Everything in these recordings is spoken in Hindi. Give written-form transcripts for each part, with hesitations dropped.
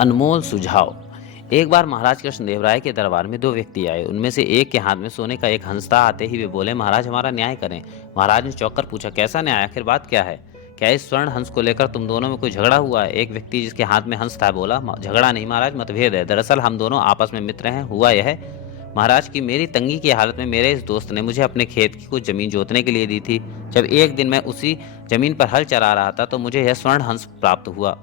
अनमोल सुझाव। एक बार महाराज कृष्णदेव राय के दरबार में दो व्यक्ति आए। उनमें से एक के हाथ में सोने का एक हंस था। आते ही वे बोले, महाराज हमारा न्याय करें। महाराज ने चौंक कर पूछा, कैसा न्याय, आखिर बात क्या है? क्या इस स्वर्ण हंस को लेकर तुम दोनों में कोई झगड़ा हुआ है? एक व्यक्ति जिसके हाथ में हंस था बोला, झगड़ा नहीं महाराज, मतभेद है। दरअसल हम दोनों आपस में मित्र हैं। हुआ यह है महाराज की मेरी तंगी की हालत में मेरे इस दोस्त ने मुझे अपने खेत की कुछ जमीन जोतने के लिए दी थी। जब एक दिन मैं उसी जमीन पर हल चरा रहा था तो मुझे यह स्वर्ण हंस प्राप्त हुआ।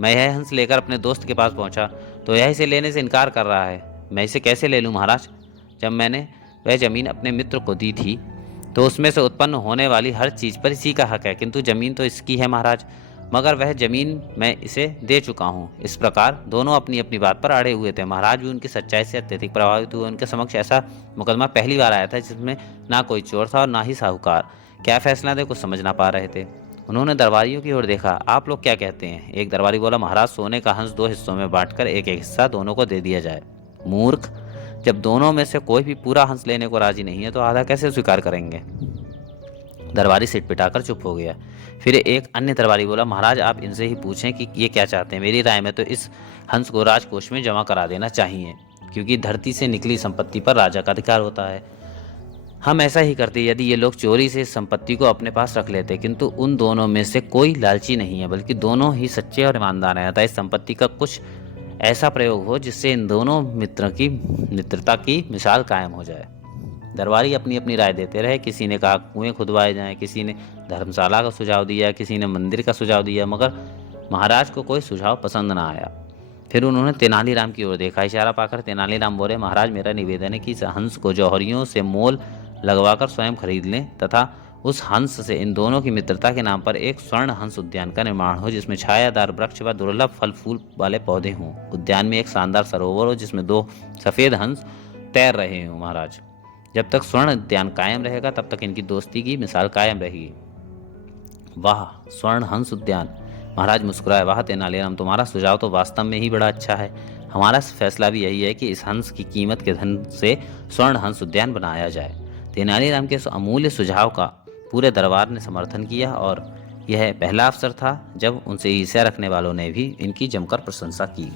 मैं यह हंस लेकर अपने दोस्त के पास पहुंचा तो यह इसे लेने से इनकार कर रहा है। मैं इसे कैसे ले लूं महाराज? जब मैंने वह जमीन अपने मित्र को दी थी तो उसमें से उत्पन्न होने वाली हर चीज पर इसी का हक है, किंतु जमीन तो इसकी है महाराज, मगर वह जमीन मैं इसे दे चुका हूँ। इस प्रकार दोनों अपनी अपनी बात पर अड़े हुए थे। महाराज भी उनकी सच्चाई से अत्यधिक प्रभावित हुए। उनके समक्ष ऐसा मुकदमा पहली बार आया था जिसमें ना कोई चोर था और ना ही साहूकार। क्या फैसला दे कुछ समझ ना पा रहे थे। उन्होंने दरबारियों की ओर देखा, आप लोग क्या कहते हैं? एक दरबारी बोला, महाराज सोने का हंस दो हिस्सों में बांटकर एक एक हिस्सा दोनों को दे दिया जाए। मूर्ख, जब दोनों में से कोई भी पूरा हंस लेने को राजी नहीं है तो आधा कैसे स्वीकार करेंगे? दरबारी सिट पिटाकर चुप हो गया। फिर एक अन्य दरबारी बोला, महाराज आप इनसे ही पूछें कि ये क्या चाहते हैं। मेरी राय में तो इस हंस को राजकोष में जमा करा देना चाहिए, क्योंकि धरती से निकली संपत्ति पर राजा का अधिकार होता है। हम ऐसा ही करते यदि ये लोग चोरी से संपत्ति को अपने पास रख लेते, किंतु उन दोनों में से कोई लालची नहीं है, बल्कि दोनों ही सच्चे और ईमानदार हैं। अतः इस संपत्ति का कुछ ऐसा प्रयोग हो जिससे इन दोनों मित्रता की मिसाल कायम हो जाए। दरबारी अपनी अपनी राय देते रहे। किसी ने कहा कुएं खुदवाए जाएं, किसी ने धर्मशाला का सुझाव दिया, किसी ने मंदिर का सुझाव दिया, मगर महाराज को कोई सुझाव पसंद ना आया। फिर उन्होंने तेनालीराम की ओर देखा। इशारा पाकर तेनालीराम बोले, महाराज मेरा निवेदन है कि इस हंस को जौहरियों से मोल लगवाकर स्वयं खरीद लें तथा उस हंस से इन दोनों की मित्रता के नाम पर एक स्वर्ण हंस उद्यान का निर्माण हो, जिसमें छायादार वृक्ष व दुर्लभ फल फूल वाले पौधे हों। उद्यान में एक शानदार सरोवर हो जिसमें दो सफेद हंस तैर रहे हों। महाराज, जब तक स्वर्ण उद्यान कायम रहेगा तब तक इनकी दोस्ती की मिसाल कायम रहेगी। वाह, स्वर्ण हंस उद्यान! महाराज मुस्कुराए। वाह तेनालीराम, तुम्हारा सुझाव तो वास्तव में ही बड़ा अच्छा है। हमारा फैसला भी यही है कि इस हंस की कीमत के धन से स्वर्ण हंस उद्यान बनाया जाए। तेनालीराम के इस अमूल्य सुझाव का पूरे दरबार ने समर्थन किया और यह पहला अवसर था जब उनसे ईर्ष्या रखने वालों ने भी इनकी जमकर प्रशंसा की।